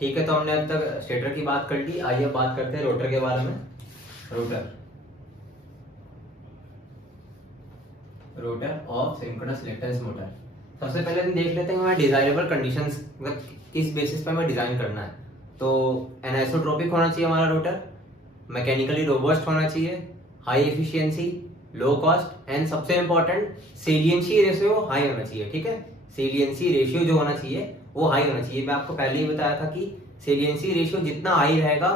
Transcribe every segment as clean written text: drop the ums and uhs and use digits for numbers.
ठीक है, तो हमने अब तक स्टेटर की बात कर ली, आइए अब बात करते हैं रोटर के बारे में। Rotor rotor of synchronous reluctance motor. सबसे पहले हम देख लेते हैं हमारे डिजायरेबल कंडीशंस, मतलब किस बेसिस पे हमें डिजाइन करना है। तो एनआइसोट्रोपिक होना चाहिए हमारा रोटर, मैकेनिकली रोबस्ट होना चाहिए, high efficiency, low cost, and सबसे इंपॉर्टेंट सेलियंसी रेशियो हाई होना चाहिए। ठीक है, सेलियंसी रेशियो जो होना चाहिए वो हाई होना चाहिए। मैं आपको पहले ही बताया था कि सेलियंसी रेशियो जितना हाई रहेगा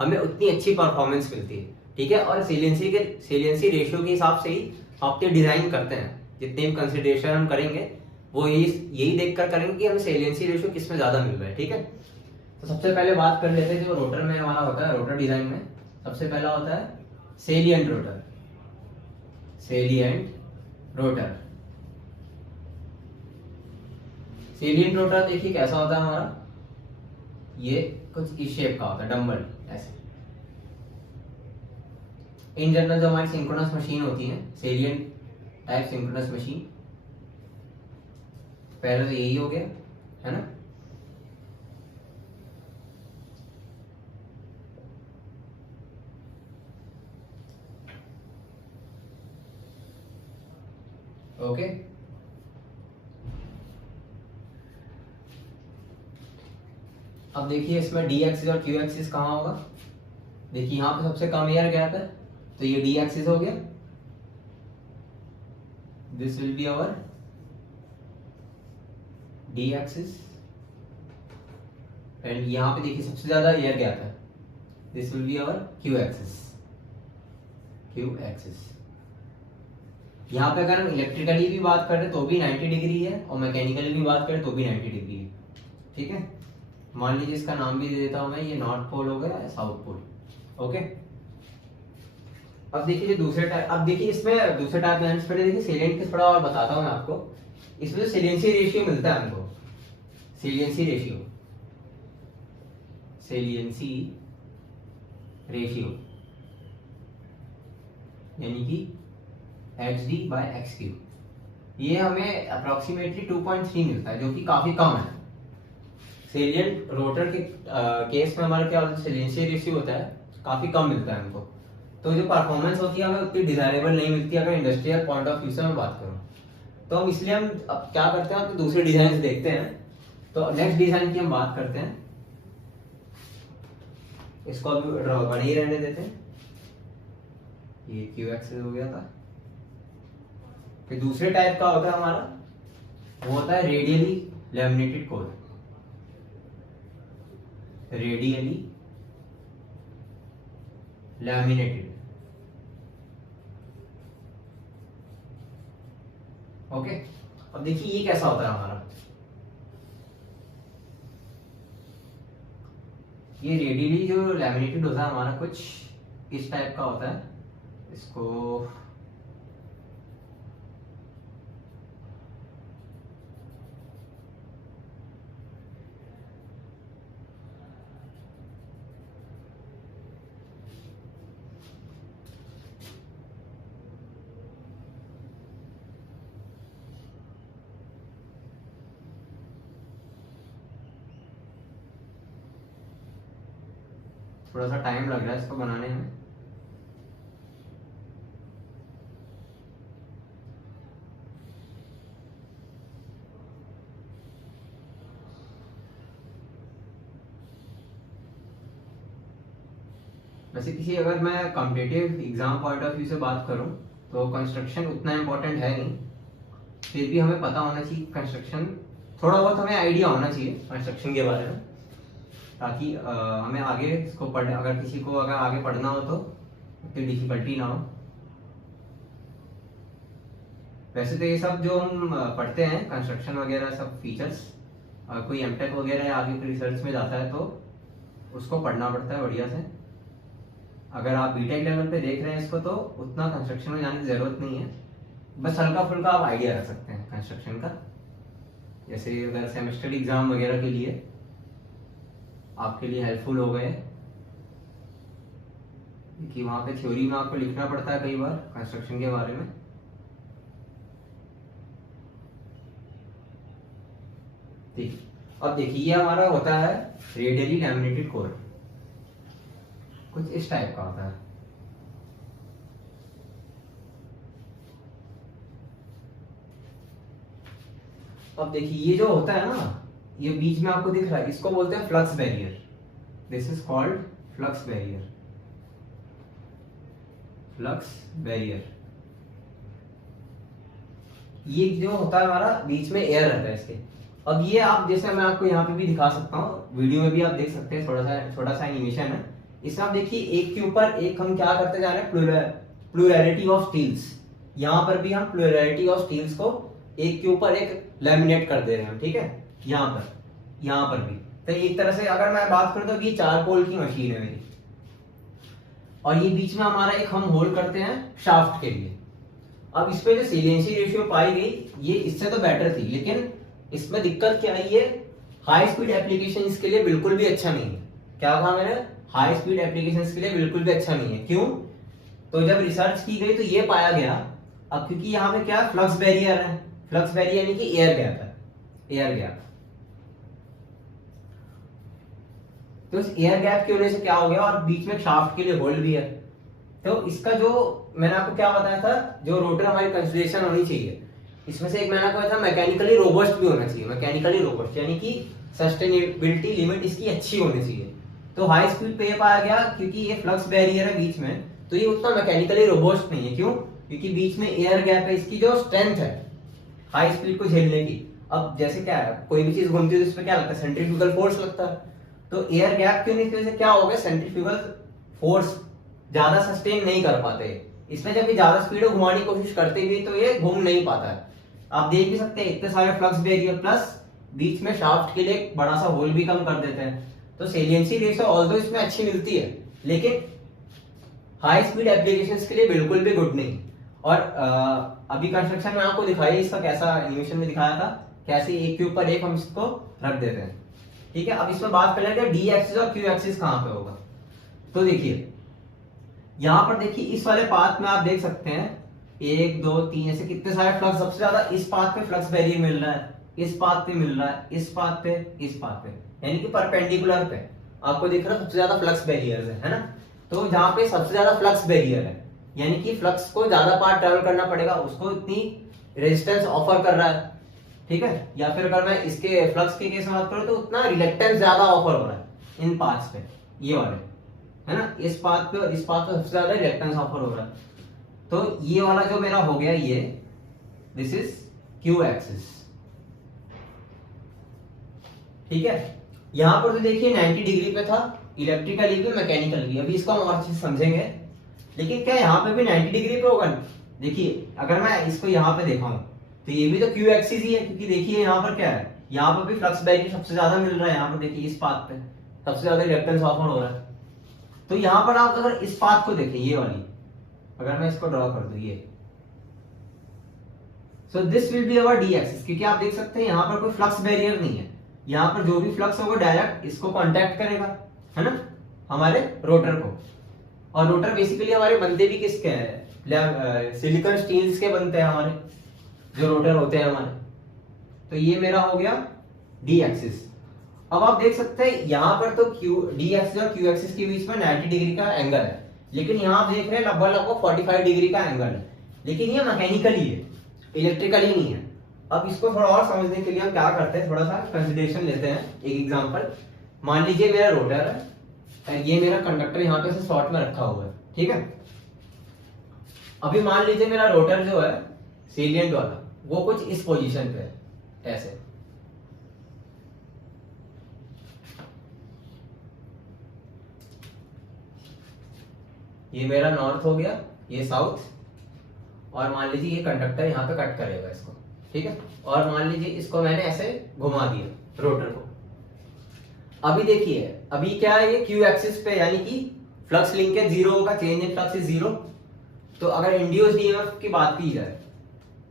हमें उतनी अच्छी परफॉर्मेंस मिलती है। ठीक है, और सेलियंसी रेशियो के हिसाब से ही आपके डिजाइन करते हैं। जितने भी कंसिडरेशन हम करेंगे वो यही देखकर करेंगे कि हमें सेलियंसी रेशियो किस में ज्यादा मिल रहा है। ठीक है, तो सबसे पहले बात कर लेते हैं जो रोटर में हमारा होता है। रोटर डिजाइन में सबसे पहला होता है salient rotor. Salient rotor salient rotor देखिए कैसा होता है हमारा, ये कुछ इस शेप का होता है, डम्बल ऐसे। इन जनरल जो हमारी सिंक्रोनस मशीन होती है, सेलिएंट टाइप सिंक्रोनस मशीन, पहले तो यही हो गया है ना। ओके, अब देखिए इसमें डी एक्सिस और क्यू एक्सिस कहाँ होगा। देखिए यहाँ पे सबसे कम एयर गैप है, तो ये डी एक्सिस हो गया, this will be our D axis. And यहाँ पे देखिए सबसे ज्यादा एयर गैप है, this will be our Q axis. Q axis यहाँ पे अगर हम इलेक्ट्रिकली भी बात करें तो भी 90 डिग्री है, और मैकेनिकली भी बात करें तो भी 90 डिग्री है। ठीक है, मान लीजिए इसका नाम भी दे देता हूं मैं, ये नॉर्थ पोल हो गया, साउथ पोल। ओके, अब देखिए जो दूसरे टाइप, अब देखिए इसमें दूसरे टाइप में पहले देखिए सेलिएंट के थोड़ा और बताता हूं मैं आपको। इसमें जो सेलियंसी रेशियो मिलता है हमको, सेलियंसी रेशियो, सेलियंसी रेशियो यानी कि HD/XQ, ये हमें अप्रोक्सीमेटली 2.3 मिलता है, जो कि काफी कम है। सेलिएंट रोटर के केस में हमारा क्या होता है, सेलियंसी रेशियो होता है काफी कम मिलता है हमको, तो जो परफॉर्मेंस होती है हमें उतनी डिजायरेबल नहीं मिलती अगर इंडस्ट्रियल पॉइंट ऑफ व्यू से मैं बात करूं। तो हम इसलिए हम अब क्या करते हैं, तो दूसरे डिजाइन देखते हैं। तो नेक्स्ट डिजाइन की हम बात करते हैं, इसको अभी बने ही रहने देते हैं। ये क्यू एक्सिस हो गया था। फिर दूसरे टाइप का होता है हमारा, वो होता है radially laminated core. Radially laminated. Okay, अब देखिए ये कैसा होता है हमारा, ये रेडियली जो लैमिनेटेड होता है हमारा कुछ इस टाइप का होता है। इसको थोड़ा सा टाइम लग रहा है इसको बनाने में। वैसे किसी अगर मैं competitive exam point of view से बात करूं तो कंस्ट्रक्शन उतना इम्पोर्टेंट है नहीं, फिर भी हमें पता होना चाहिए कंस्ट्रक्शन, थोड़ा बहुत हमें आइडिया होना चाहिए कंस्ट्रक्शन के बारे में, ताकि हमें आगे इसको पढ़, अगर किसी को अगर आगे पढ़ना हो तो उतनी डिफिकल्टी ना हो। वैसे तो ये सब जो हम पढ़ते हैं कंस्ट्रक्शन वगैरह सब फीचर्स, कोई एमटेक वगैरह या आगे रिसर्च में जाता है तो उसको पढ़ना पड़ता है बढ़िया से। अगर आप बीटेक लेवल पे देख रहे हैं इसको तो उतना कंस्ट्रक्शन में जाने की जरूरत नहीं है, बस हल्का फुल्का आप आइडिया रख सकते हैं कंस्ट्रक्शन का। जैसे अगर सेमेस्टर एग्जाम वगैरह के लिए आपके लिए हेल्पफुल हो गए कि वहां पे थ्योरी में आपको लिखना पड़ता है कई बार कंस्ट्रक्शन के बारे में। ठीक, अब देखिए ये हमारा होता है रेडियली लैमिनेटेड कोर, कुछ इस टाइप का होता है। अब देखिए ये जो होता है ना, ये बीच में आपको दिख रहा है, इसको बोलते हैं flux barrier. This is called flux barrier, flux barrier. ये जो होता है हमारा बीच में एयर रहता है इसके। अब ये आप जैसे मैं आपको यहाँ पे भी दिखा सकता हूँ, वीडियो में भी आप देख सकते हैं, छोटा सा एनिमेशन है। इसमें आप देखिए एक के ऊपर एक हम क्या करते जा रहे हैं, प्लुरैलिटी ऑफ स्टील्स। यहाँ पर भी हम प्लुरैलिटी ऑफ स्टील्स को एक के ऊपर एक लैमिनेट कर दे रहे हैं, ठीक है। यहाँ पर भी तो एक तरह से अगर मैं बात करूं तो ये 4 पोल की मशीन है मेरी, और ये बीच में हमारा एक हम होल्ड करते हैं शाफ्ट के लिए। अब इस पे जो सेलियंसी रेशियो पाई गई ये इससे तो बेटर थी, लेकिन इसमें दिक्कत क्या आई है, हाई स्पीड एप्लीकेशन इसके लिए बिल्कुल भी अच्छा नहीं है। क्या कहा मैंने, हाई स्पीड एप्लीकेशन के लिए बिल्कुल भी अच्छा नहीं है। क्यों, तो जब रिसर्च की गई तो ये पाया गया, अब क्योंकि यहाँ पे क्या फ्लक्स बैरियर है, फ्लक्स बैरियर यानी कि एयर गैप है, एयर गैप। तो इस एयर गैप की वजह से क्या हो गया, और बीच में शाफ्ट के लिए होल्ड भी है, तो इसका जो मैंने आपको क्या बताया था, जो रोटर हमारी कंसिडरेशन होनी चाहिए, इसमें से एक मैंने आपको बताया था मैकेनिकली रोबस्ट भी होना चाहिए। मैकेनिकली रोबस्ट यानी कि सस्टेनेबिलिटी लिमिट इसकी अच्छी होनी चाहिए। तो हाई स्पीड पे पाया गया क्योंकि ये फ्लक्स बैरियर है बीच में, तो ये उतना मैकेनिकली रोबस्ट नहीं है। क्यों, क्योंकि बीच में एयर गैप है, इसकी जो स्ट्रेंथ है हाई स्पीड को झेलने की। अब जैसे क्या है, कोई भी चीज घूमती है तो इस पे क्या लगता है, सेंट्रीफ्यूगल फोर्स लगता है। तो एयर गैप की वजह से क्या हो गया, सेंट्रीफ्यूगल फोर्स ज्यादा सस्टेन नहीं कर पाते। इसमें जब ये ज्यादा स्पीड में घुमाने की कोशिश करते भी तो ये घूम नहीं पाता है। आप देख भी सकते हैं इतने सारे फ्लक्स बैरियर प्लस बीच में शाफ्ट के लिए एक बड़ा सा होल भी कम कर देते हैं। तो सेलियंसी रेशियो ऑल्दो इसमें अच्छी मिलती है, लेकिन हाई स्पीड एप्लीकेशंस के लिए बिल्कुल भी गुड नहीं। और अभी कंस्ट्रक्शन में आपको दिखाई इसका कैसा एनिमेशन में दिखाया था, कैसे एक के ऊपर एक हम इसको रख देते हैं, ठीक है। अब इसमें बात कर लेंगे डी एक्सिस और क्यू एक्सिस कहां पे होगा। तो देखिए यहां पर देखिए इस वाले पाथ में आप देख सकते हैं 1 2 3 ऐसे कितने सारे फ्लक्स, सबसे ज्यादा इस पाथ पे फ्लक्स बैरियर मिल रहा है, इस पाथ पे मिल रहा है, इस पाथ पे, इस पाथ पे, यानी कि परपेंडिकुलर पे आपको दिख रहा है सबसे ज्यादा फ्लक्स बैरियर है ना। तो जहां पे सबसे ज्यादा फ्लक्स बैरियर है यानी कि फ्लक्स को ज्यादा पार्ट ट्रेवल करना पड़ेगा, उसको इतनी रेजिस्टेंस ऑफर कर रहा है, ठीक है। या फिर अगर मैं इसके फ्लक्स के केस में बात करूं तो उतना रिलेक्टेंस ज्यादा ऑफर हो रहा है इन पाथ्स पे, ये वाले है ना, इस पाथ पे और इस पाथ पे सबसे ज्यादा रिलेक्टेंस ऑफर हो रहा है। तो ये वाला जो मेरा हो गया ये, दिस इज क्यू एक्सिस, ठीक है। यहां पर तो देखिए 90 डिग्री पे था, इलेक्ट्रिकली भी मैकेनिकल भी। अभी इसको हम और चीज समझेंगे, लेकिन क्या यहाँ पे भी 90 डिग्री पे होगा। देखिए अगर मैं इसको यहाँ पे देखा हूं तो ये भी तो क्यू एक्सिस ही है, क्योंकि देखिए यहाँ पर क्या है, यहाँ पर भी फ्लक्स बैरियर सबसे ज्यादा मिल रहा है। यहाँ पर देखिए इस पाथ पे सबसे ज्यादा रिएक्टेंस ऑफर हो रहा है। तो यहाँ पर आप अगर इस पाथ को देखें, ये वाली अगर मैं इसको ड्रॉ कर दूं ये, so this will be our D axis, क्योंकि आप देख सकते हैं यहाँ पर कोई फ्लक्स बैरियर नहीं है। यहाँ पर जो भी फ्लक्स होगा डायरेक्ट इसको कांटेक्ट करेगा, है ना, हमारे रोटर को। और रोटर बेसिकली हमारे बनते भी किसके हैं, सिलिकॉन स्टील्स के बनते हैं हमारे जो रोटर होते हैं हमारे। तो ये मेरा हो गया डी एक्सिस। अब आप देख सकते हैं यहाँ पर तो डी एक्सिस और क्यू एक्सिस के बीच में 90 डिग्री का एंगल है, लेकिन यहाँ आप देख रहे हैं लगभग 45 डिग्री का एंगल है, लेकिन ये मैकेनिकली है, इलेक्ट्रिकली नहीं है। अब इसको थोड़ा और समझने के लिए हम क्या करते हैं, थोड़ा सा कंसिडरेशन लेते हैं। एक एग्जांपल, मान लीजिए मेरा रोटर है और ये मेरा कंडक्टर यहाँ पे से शॉर्ट में रखा हुआ है, ठीक है। अभी मान लीजिए मेरा रोटर जो है सेलिएंट वाला वो कुछ इस पोजीशन पे है, ऐसे। ये मेरा नॉर्थ हो गया, ये साउथ, और मान लीजिए ये कंडक्टर यहाँ पे कट करेगा इसको, ठीक है। और मान लीजिए इसको मैंने ऐसे घुमा दिया रोटर को। अभी देखिए अभी क्या है, ये क्यू एक्सिस पे यानी कि फ्लक्स लिंकेज जीरो होगा, change in flux is zero. तो अगर इंड्यूस्ड ईएमएफ की बात की जाए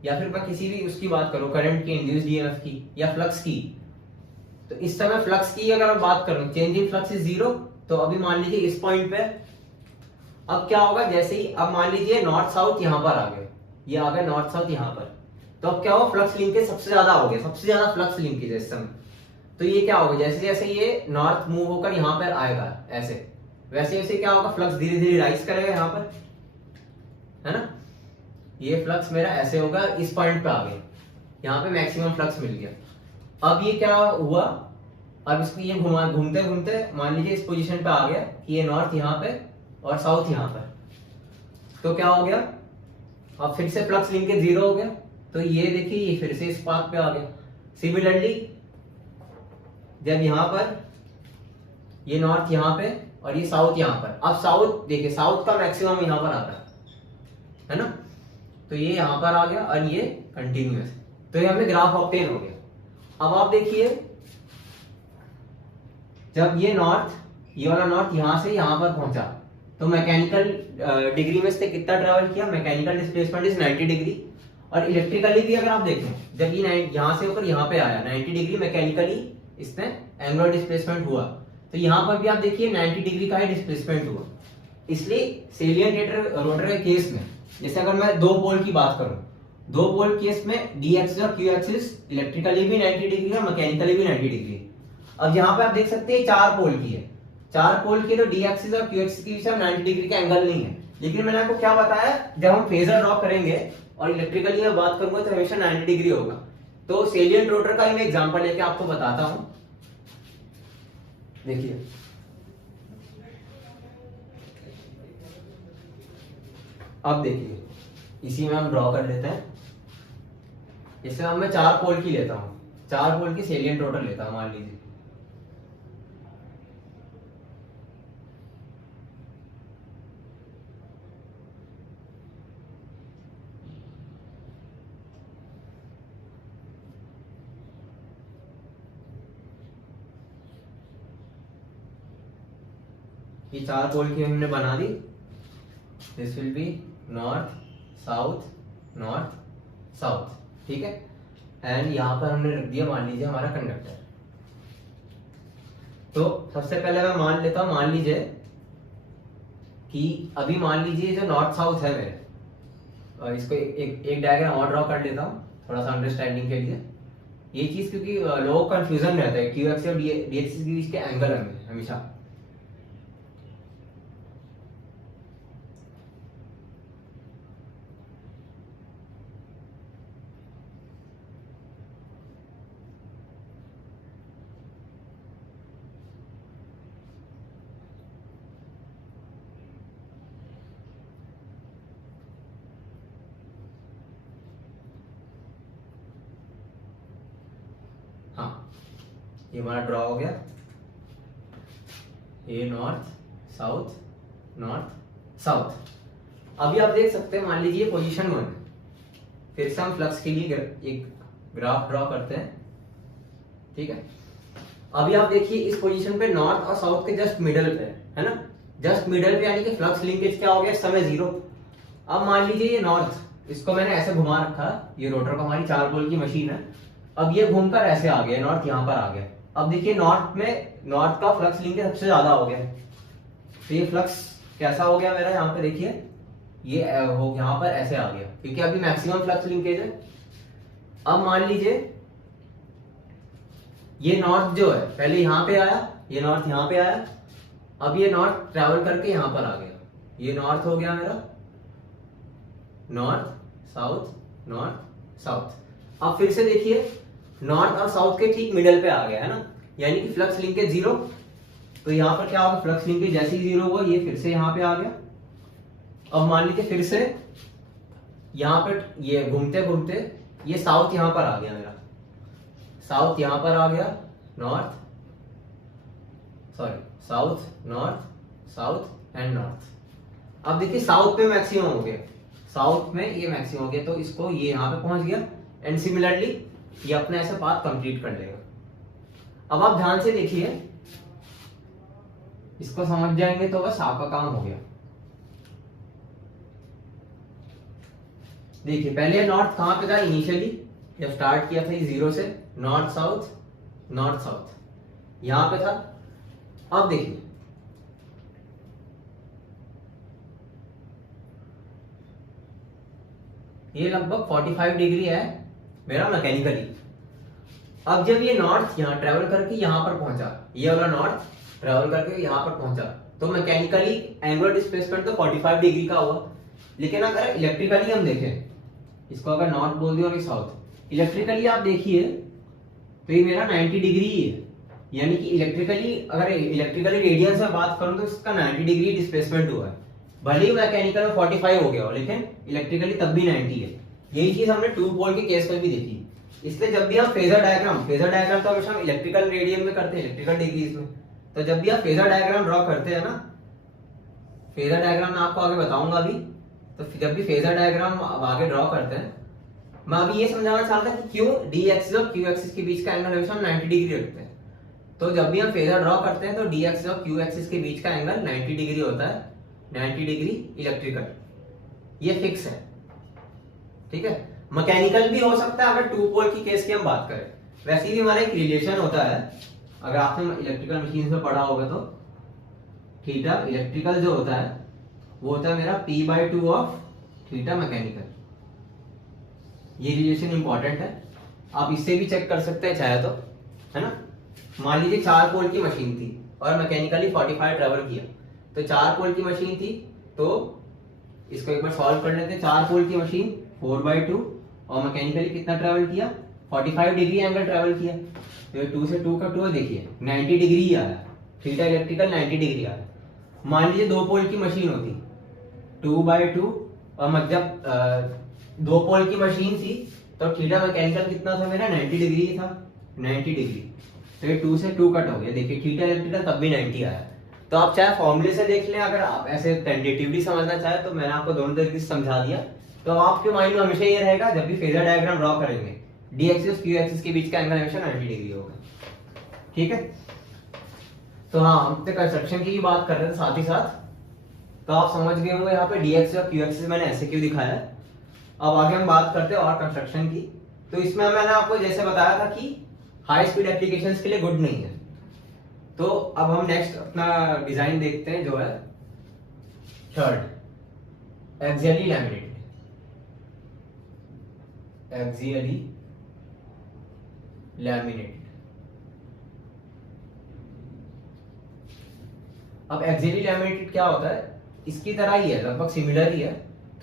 या फिर मैं किसी भी उसकी बात करूं, करंट की, इंड्यूस्ड ईएमएफ की या फ्लक्स की, तो इस समय फ्लक्स की अगर मैं बात करूं, change in flux is zero. तो अभी मान लीजिए इस पॉइंट पे अब क्या होगा, जैसे ही अब मान लीजिए नॉर्थ साउथ यहां पर आ गए, ये आ गए नॉर्थ साउथ यहां पर, तो अब क्या होगा, फ्लक्स लिंकेज सबसे ज्यादा हो गया, सबसे ज्यादा फ्लक्स लिंकेज है इस समय। तो ये क्या होगा, जैसे जैसे ये नॉर्थ मूव होकर यहाँ पर आएगा ऐसे, वैसे वैसे क्या होगा, फ्लक्स धीरे धीरे राइज करेगा यहाँ पर, है ना। ये फ्लक्स मेरा ऐसे होगा, इस पॉइंट पे आ गया, यहाँ पे मैक्सिमम फ्लक्स मिल गया। अब ये क्या हुआ, अब इसको ये घूमते घूमते मान लीजिए इस पोजीशन पे आ गया कि ये नॉर्थ यहाँ पे और साउथ यहाँ पर, तो क्या हो गया, अब फिर से फ्लक्स लिंकेज 0 हो गया। तो ये देखिए ये फिर से इस पाथ पे आ गया। सिमिलरली जब यहाँ पर ये नॉर्थ यहाँ पे और ये साउथ यहाँ पर, अब साउथ देखिए, साउथ का मैक्सिमम यहाँ पर आता है ना, तो ये यहाँ पर आ गया और ये कंटिन्यूअस, तो ये हमें ग्राफ ऑब्टेन हो गया। अब आप देखिए जब ये नॉर्थ, ये वाला नॉर्थ यहाँ से यहाँ पर पहुंचा, तो मैकेनिकल डिग्री में इसने कितना ट्रेवल किया, मैकेनिकल डिस्प्लेसमेंट इज 90 डिग्री। और इलेक्ट्रिकली भी अगर आप देखें, जब ये यहाँ से होकर यहाँ पे आया 90 डिग्री मैकेनिकली इसने एंगुलर डिस्प्लेसमेंट हुआ, तो यहाँ पर भी आप देखिए 90 डिग्री का ही डिस्प्लेसमेंट हुआ। इसलिए सेलियंट रोटर के केस में, जैसे अगर मैं दो पोल की बात करूं, दो पोल केस में डी एक्सिस और क्यू एक्सिस इलेक्ट्रिकली भी 90 डिग्री है, मैकेनिकली भी 90 डिग्री। अब यहाँ पे आप देख सकते हैं 4 पोल की है, 4 पोल की तो डी एक्सिस और क्यू एक्सिस के बीच में 90 डिग्री का एंगल नहीं है। लेकिन मैंने आपको क्या बताया, जब हम फेजर ड्रॉ करेंगे और इलेक्ट्रिकली मैं बात करूंगा तो हमेशा 90 डिग्री होगा। तो सेलियंट रोटर का ही मैं एग्जांपल लेके आपको बताता हूं। देखिए अब देखिए, इसी में हम ड्रॉ कर लेते हैं। इसमें अब मैं 4 पोल की लेता हूं, 4 पोल की सेलियंट रोटर लेता हूं, मान लीजिए। ये 4 पोल की हमने बना दी। This will be north south north south, ठीक है। एंड यहाँ पर हमने रख दिया मान लीजिए हमारा कंडक्टर। तो सबसे पहले मैं मान लेता हूं, मान लीजिए कि अभी मान लीजिए जो नॉर्थ साउथ है मेरे, और इसको एक डायग्राम और ड्रॉ कर लेता हूँ थोड़ा सा अंडरस्टैंडिंग के लिए। ये चीज क्योंकि लोगों को कंफ्यूजन रहता है क्यू एक्सिस और डी एक्सिस के बीच के एंगल में हमेशा। हाँ, ये हमारा ड्रॉ हो गया, ये नॉर्थ साउथ। अभी आप देख सकते हैं, मान लीजिए पोजीशन 1, फिर से हम फ्लक्स के लिए एक ग्राफ ड्रॉ करते हैं, ठीक है। अभी आप देखिए इस पोजीशन पे नॉर्थ और साउथ के जस्ट मिडल पे है ना, जस्ट मिडल पे, यानी कि फ्लक्स लिंकेज क्या हो गया इस समय 0। अब मान लीजिए ये नॉर्थ, इसको मैंने ऐसे घुमा रखा, ये रोटर को हमारी 4 पोल की मशीन है। अब ये घूमकर ऐसे आ गया, नॉर्थ यहाँ पर आ गया। अब देखिए नॉर्थ का फ्लक्स लिंकेज सबसे ज्यादा हो गया, तो ये फ्लक्स कैसा हो गया मेरा, यहाँ पे देखिए ये हो यहाँ पर ऐसे आ गया, क्योंकि अभी मैक्सिमम फ्लक्स लिंकेज है। अब मान लीजिए ये नॉर्थ जो है पहले यहाँ पे आया, ये नॉर्थ यहाँ पे आया, अब ये नॉर्थ ट्रेवल करके यहाँ पर आ गया, ये नॉर्थ हो गया मेरा, नॉर्थ साउथ। अब फिर से देखिए नॉर्थ और साउथ के ठीक मिडल पे आ गया है ना, यानी कि फ्लक्स लिंकेज 0। तो यहाँ पर क्या होगा, फ्लक्स लिंकेज जैसे ही 0 हुआ, ये फिर से यहाँ पे आ गया। अब मान लीजिए फिर से यहाँ पे ये घूमते घूमते ये साउथ यहाँ पर आ गया मेरा, साउथ यहाँ पर आ गया, साउथ एंड नॉर्थ। अब देखिए साउथ पे मैक्सिमम हो गया, साउथ में ये मैक्सिमम हो गया, तो इसको ये यहाँ पे पहुंच गया। एंड सिमिलरली ये अपने ऐसे पाथ कंप्लीट कर लेगा। अब आप ध्यान से देखिए, इसको समझ जाएंगे तो बस आपका काम हो गया। देखिए पहले नॉर्थ कहां पे था इनिशियली, जब स्टार्ट किया था 0 से, नॉर्थ साउथ यहां पे था। अब देखिए ये लगभग 45 डिग्री है मेरा मैकेनिकली, अब जब ये नॉर्थ यहाँ ट्रेवल करके यहाँ पर पहुंचा, ये वाला नॉर्थ ट्रेवल करके यहाँ पर पहुंचा, तो मैकेनिकली एंगुलर डिस्प्लेसमेंट तो 45 डिग्री का हुआ। लेकिन अगर इलेक्ट्रिकली हम देखें, इसको अगर नॉर्थ बोल दिया और ये साउथ, इलेक्ट्रिकली आप देखिए तो ये मेरा 90 डिग्री है। यानी कि इलेक्ट्रिकली, अगर इलेक्ट्रिकली रेडियंस में बात करूं तो इसका 90 डिग्री डिस्प्लेसमेंट हुआ है। भले ही मैकेनिकल में 45 हो गया हो, लेकिन इलेक्ट्रिकली तब भी 90 है। यही चीज हमने टू पोल के केस में भी देखी। इसलिए जब भी हम फेजर डायग्राम तो हमेशा हम इलेक्ट्रिकल रेडियन में करते हैं, इलेक्ट्रिकल डिग्रीज में। तो जब भी आप फेजर डायग्राम ड्रॉ करते हैं ना, फेजर डायग्राम मैं आपको आगे बताऊंगा अभी, तो जब भी फेजर डायग्राम आगे ड्रॉ करते हैं, मैं अभी ये समझाना चाहता हूं कि क्यों डी एक्सिस और क्यू एक्सिस के बीच का एंगल हमेशा 90 डिग्री रखते हैं। तो जब भी हम फेजर ड्रॉ करते हैं तो डी एक्सिस और क्यू एक्सिस के बीच का एंगल 90 डिग्री होता है, 90 डिग्री इलेक्ट्रिकल, ये फिक्स है। ठीक है, मैकेनिकल भी हो सकता है अगर टू पोल की केस की हम बात करें। वैसे भी हमारा एक रिलेशन होता है, अगर आपने इलेक्ट्रिकल मशीन में पढ़ा होगा तो थीटा इलेक्ट्रिकल जो होता है वो होता है मेरा p/2 ऑफ थीटा मैकेनिकल। ये रिलेशन इंपॉर्टेंट है, आप इससे भी चेक कर सकते हैं चाहे तो, है ना। मान लीजिए 4 पोल की मशीन थी और मैकेनिकली 45 ट्रेवल किया, तो 4 पोल की मशीन थी, तो इसको एक बार सॉल्व कर लेते हैं। 4 पोल की मशीन 4/2 और मैकेनिकली कितना ट्रेवल किया, 45 डिग्री एंगल ट्रेवल किया। तो 2 से 2 का 2 देखिए 90 डिग्री आया, थीटा इलेक्ट्रिकल 90 डिग्री आया। मान लीजिए 2 पोल की मशीन होती 2/2 और मतलब 2 पोल की मशीन थी, तो थीटा मैकेनिकल कितना था मेरा, 90 डिग्री था, 90 डिग्री। तो ये 2 से 2 कट हो गया, देखिए थीटा इलेक्ट्रिकल तब भी 90 आया। तो आप चाहे फॉर्मूले से देख लें, अगर आप ऐसे टेंटेटिवली समझना चाहे तो मैंने आपको दोनों तरीके से समझा दिया। तो आपके माइंड में हमेशा ये रहेगा जब भी फेजर डायग्राम ड्रॉ करेंगे, डी एक्सिस क्यू एक्सिस के बीच का एंगल हमेशा 90 डिग्री होगा। ठीक है, तो हाँ, हम तो कंस्ट्रक्शन की भी बात कर रहे थे साथ ही साथ। तो आप समझ गए होंगे यहाँ पे डी एक्सिस और क्यू एक्सिस मैंने ऐसे क्यों दिखाया है। अब आगे हम बात करते हैं और कंस्ट्रक्शन की। तो इसमें मैंने आपको जैसे बताया था कि हाई स्पीड एप्लीकेशंस के लिए गुड नहीं है। तो अब हम नेक्स्ट अपना डिजाइन देखते हैं, जो है third, axially laminated. Axially laminated. अब एक्सियली लैमिनेटेड क्या होता है, इसकी तरह ही है, लगभग सिमिलर ही है,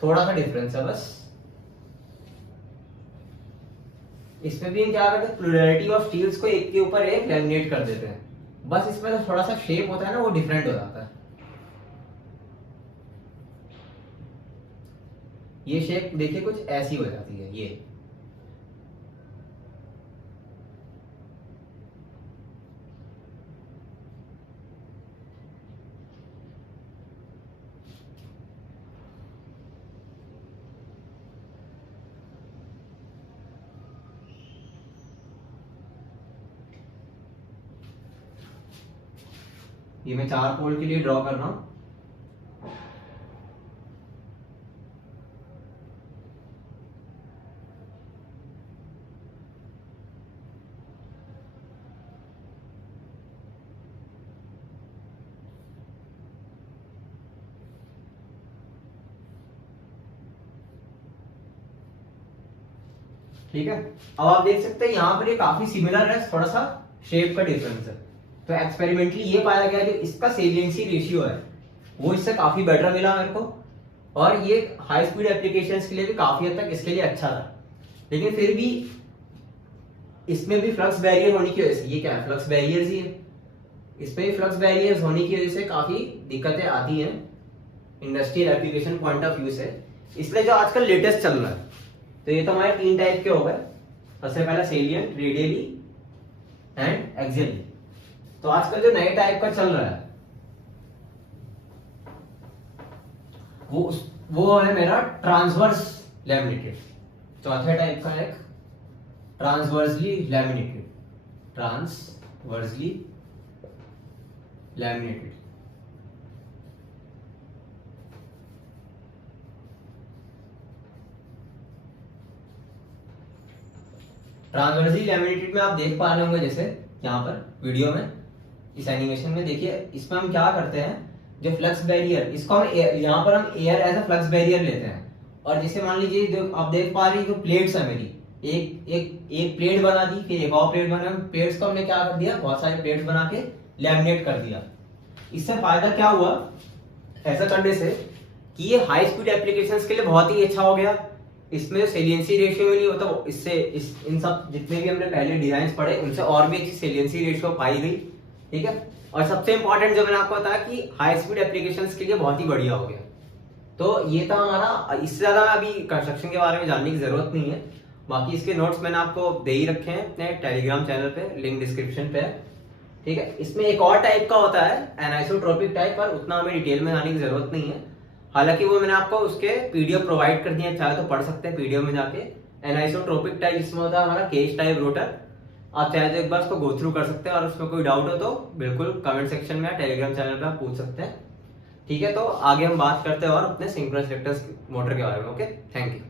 थोड़ा सा डिफरेंस है बस। इसमें भी हम क्या करते हैं, प्लुरलिटी ऑफ स्टील्स को एक के ऊपर एक लैमिनेट कर देते हैं, बस इसमें तो थोड़ा सा शेप होता है ना, वो डिफरेंट हो जाता है। ये शेप देखिए कुछ ऐसी हो जाती है, ये मैं 4 पोल के लिए ड्रॉ कर रहा हूं। ठीक है, अब आप देख सकते हैं यहाँ पर ये काफी सिमिलर है, थोड़ा सा शेप का डिफरेंस है। तो एक्सपेरिमेंटली ये पाया गया जो इसका सेलियंसी रेशियो है वो इससे काफी बेटर मिला मेरे को, और ये हाई स्पीड एप्लीकेशंस के लिए भी काफी हद तक इसके लिए अच्छा था। लेकिन फिर भी इसमें भी फ्लक्स बैरियर होने की वजह से, ये क्या है, फ्लक्स बैरियर्स ही है, इसमें भी फ्लक्स बैरियर्स होने की वजह से काफी दिक्कतें आती हैं industrial application point of view से। इसलिए जो आजकल लेटेस्ट चल रहा है, तो ये तो हमारे 3 टाइप के हो गए। सबसे पहला सेलियंट, रेडियली एंड एक्सियली। तो आजकल जो नए टाइप का चल रहा है वो है मेरा ट्रांसवर्स लैमिनेटेड। चौथे टाइप का एक transversely laminated, transversely laminated. Transversely laminated में आप देख पा रहे होंगे, जैसे यहाँ पर वीडियो में, इस एनिमेशन में देखिए, इसमें हम क्या करते हैं, जो फ्लक्स बैरियर, इसको हम यहाँ पर हम air as a flux barrier लेते हैं। और जैसे मान लीजिए जो आप देख पा रही जो प्लेट्स है मेरी, एक प्लेट बना दी, फिर एक और प्लेट बना, प्लेट्स को हमने क्या कर दिया, बहुत सारे प्लेट्स बना के लैमिनेट कर दिया। इससे फायदा क्या हुआ ऐसा करने से कि ये हाई स्पीड एप्लीकेशंस के लिए बहुत ही अच्छा हो गया। इसमें जो सेलियंसी रेशियो नहीं होता, इससे इन सब जितने भी हमने पहले डिजाइन पढ़े उनसे और भी अच्छी सेलियंसी रेशियो पाई गई, ठीक है। और सबसे इंपॉर्टेंट जो मैंने आपको बताया कि हाई स्पीड एप्लीकेशंस के लिए बहुत ही बढ़िया हो गया। तो ये था हमारा, इससे ज्यादा अभी कंस्ट्रक्शन के बारे में जानने की जरूरत नहीं है। बाकी इसके नोट्स मैंने आपको दे ही रखे हैं अपने टेलीग्राम चैनल पे, लिंक डिस्क्रिप्शन पे है, ठीक है। इसमें एक और टाइप का होता है एनाइसोट्रोपिक टाइप, पर उतना हमें डिटेल में जाने की जरूरत नहीं है। हालांकि वो मैंने आपको उसके पीडीएफ प्रोवाइड कर दिया, चाहे तो पढ़ सकते हैं पीडीएफ में जाके। एनाइसोट्रोपिक टाइप इसमें होता है हमारा केज टाइप रोटर। आप चाहे तो एक बार उसको गो थ्रू कर सकते हैं, और उसमें कोई डाउट हो तो बिल्कुल कमेंट सेक्शन में या टेलीग्राम चैनल पे आप पूछ सकते हैं, ठीक है। तो आगे हम बात करते हैं और अपने सिंक्रोनस रिएक्टर्स मोटर के बारे में। Okay, thank you.